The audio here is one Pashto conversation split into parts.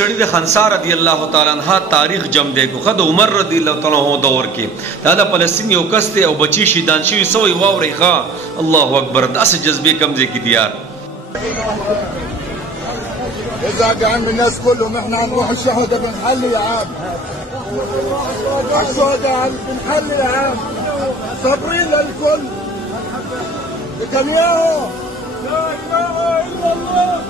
سړي د خنسا رضی الله تعالی عنها تاریخ جمع دی کو خد عمر رضی الله تعالی عنہ دور کې دا د فلسطین یو کس ته او بچی شهیدان شوی سوی واوري ښا الله اکبر داسې جذبه کم ځای کې دي یار. إذا قام الناس كلهم إحنا هنروح الشهداء بنحل يا عم. الشهداء بنحل يا عم. صابرين للكل. كم يوم؟ لا إله إلا الله.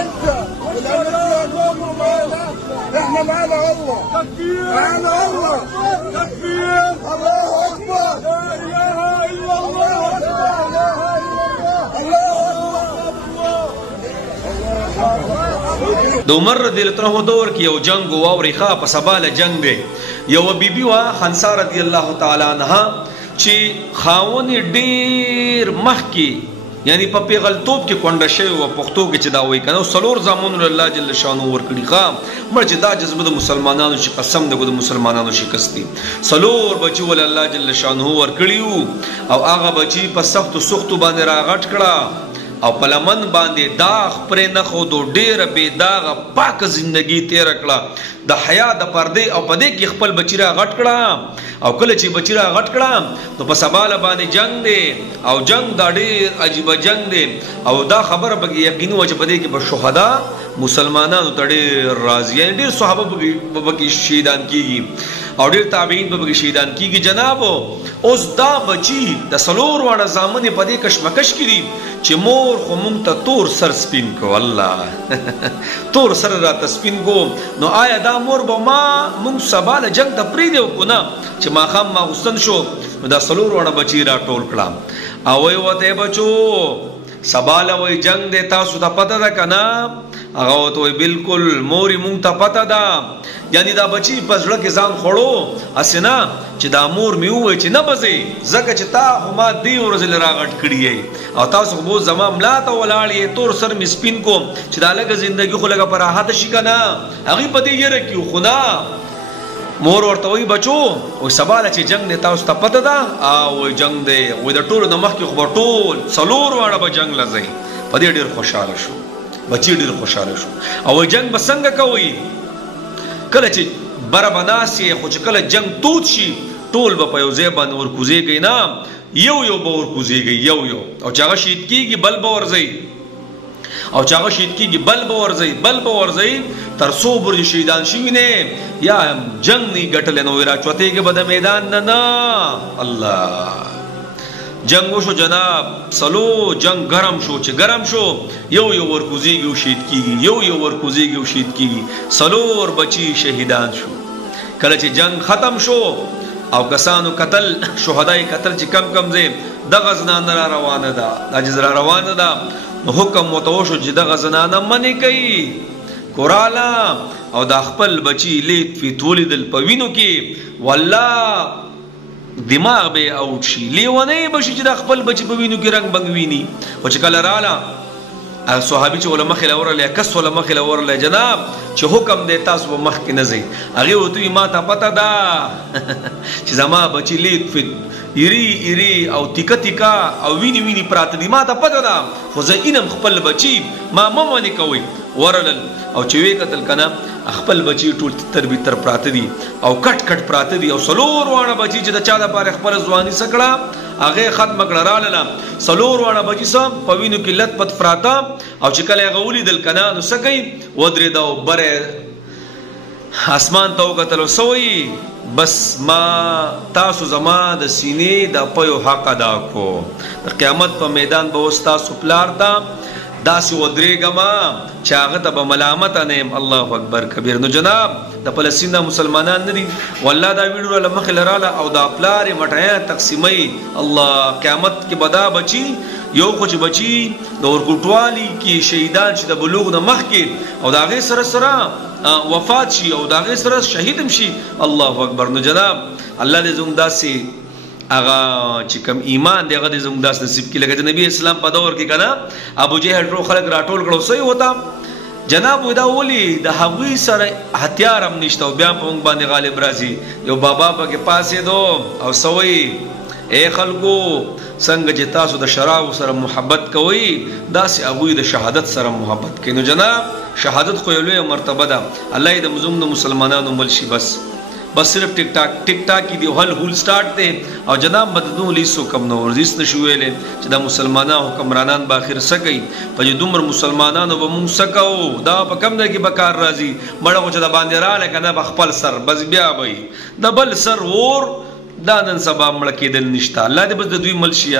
أنت والأمريكان معنا، إحنا معنا الله. تكبير. معنا الله. تكبير. الله أكبر. لا إله إلا الله. لا إله إلا الله. الله أكبر. د عمر رضی الله عنه دور کې یو جنگ واوري ښا په سباله جنگ دی. یو بیبي وا خنسا رضی الله تعالی عنها چې خاون ډیر مخکې یعنی په پیغلتوب کې کونډه شوی و پښتو کې چې دا وایي کنه سلور زامن الله جل شانو ورکړي ښا مړ چې دا جذبه د مسلمانانو چې قسم د مسلمانانو شکستی سلور بچي ول الله جل شانو ورکړیو او هغه بچي په سخت سختو باندې راغټ کړه او په لمن باندې داغ پرې نه خو دو ډېره بې داغه پاکه زندګي تېره کړه د حیا د پردې او په دې کې خپل بچي را غټ کړه او کله چې بچي را غټ کړه نو په سباله باندې جنگ دی او جنگ دا ډېر عجیبه جنگ دی او دا خبره به یقیني وه چې په دې کې به شهدا مسلمانانو ته ډېر راځي یعنې ډېر صحابه به پکې شهیدان کېږي او ډېر تابعین به پکې شهیدان کېږي. جنابو اوس دا بچي د څلور واړه زامن په دې کشمکش کې دي چې مور خو مونږ ته تور سر سپین کو الله تور سر راته سپین کو نو آیا دا مور به ما مونږ سباله جنگ ته پرېږدی کو نه چې ماښام ماخوستن شو نو دا څلور واړه بچي راټول کړه او وایي ورته بچو سباله وایي جنگ دی تاسو ته پته ده که نه هغه ورته وایي بلکل مورې مونږ ته پته ده یعنی دا بچی په زړه کې ځان خوړو هسې نه چې دا مور مې ووایي چې نه بځئ ځکه چې تا خو ما دې ورځې راغټ کړي یې او تاسو خو اوس زما ملا ته ولاړ یې تور سر مې سپین کوم چې دا لږه زندګي خو لږه په راحته شي که نه هغوی په دې یېره کې خو نه مور ورته وایي بچو وایي سباله چې جنګ دی تاسو ته پته ده او وایي جنګ دی وایي د ټولو نه مخکې خو به ټول څلور واړه به جنګ له ځئ په دې ډېر خوشحاله شو بچي ډېر خوشحاله شو او وایي جنګ به څنګه کوئ کله چې بره به ناست یې خو چې کله جنگ تود شي ټول به په یو ځای باندې ورکوزېږئ نه یو یو به ورکوزېږئ یو یو او چې هغه شهید کېږي بل به ورځئ او چې هغه شهید کېږي بل به ورځئ بل به ورځئ تر څو پورې شهیدان شوي نه یا جنگ نه ګټلی نو راچوتېږي به د میدان نه نه الله جنگ وشو جناب سلو جنگ گرم شو چې گرم شو یو یو ورکوزیږي او شهید کیږي یو یو ورکوزیږي او شهید کیږي سلور بچی شهیدان شو کله چې جنگ ختم شو او کسانو قتل شهدای قتل چې کم کم زه د غزنان را روانه ده د جزر روانه ده نو حکم متوشو چې د غزنان منی کوي کورالا او د خپل بچی لیت فی تولیدل پوینو کې والله دماغ به اوټ شي لیونی بشي چې د خپل بچی په وینو کې رنگ بنګ ویني او چې کله رااله صحابي چې ولما خله ورله کس ولما خله ورله جناب چې حکم دی تاسو په مخ کې نه ځئ هغې ورته ما ته پته ده چې زما بچي لید فت ایری او تیکه تیکه او ویني ویني پراته دي ما ته پته ده خو زه اینم خپل بچي ما مه منې کوئ ورلل او چې وی قتل کنه خپل بچی ټول تر به تر پراته دي او کټ کټ پراته دي او سلور وانه بچی چې د چا د پاره خپل ځواني سکړه هغه ختم کړه رااله سلور وانه بچی سم پوینو کې لت پت پراته او چې کله غولي دل کنه نو سګي ودرې دا بره اسمان ته وکتل سوئی بس ما تاسو زما د سینې د پيو حق ادا کو د قیامت په میدان به وستا سپلار تا داسې ودرېږما چې هغه ته به ملامت نه یم الله اکبر کبیر نو جناب د فلسطین مسلمانان نه دي والله دا ویډیو له مخې لراله او دا پلار یې مټیان تقسیموي الله قیامت کې به دا بچي یو خو چې بچي د ورکوټوالي کې شهیدان چې د بلوغ نه مخکې او د هغې سره سره وفات شي او د هغې سره شهید هم شي الله اکبر نو جناب الله دې زموږ داسې هغه چې کوم ایمان دی هغه دې زموږ داسې نصیب کړي لکه د نبي اسلام په دور کې کنه ابو جهل ټول خلک راټول کړو صحیح وتا جناب دا ولي د هغوی سره هتیار هم نشته او بیا په موږ باندې غالب راځي یو بابا پکې پاسې دو او سوی اے خلکو څنګه چې تاسو د شراب سره محبت کوئ داسې هغوی د شهادت سره محبت کوي. نو جناب شهادت خو یو لویه مرتبه ده. الله دې زموږ د مسلمانانو مل شي. بس صرف ټیک ټاک کی دی هول سٹارټ دی او جناب مددو لیسو کم نو ورزیس نشو ویلې چې دا مسلمانانو حکمرانان باخر سګي په دومره مسلمانانو به مونږ سکو دا په کم دی کې بکار راځي مړه چې دا باندې را لکنه بخپل سر بس بیا وي د بل سر ور دا نن سبا مړ کېدل نشته. الله دې بس د دوی مل شي.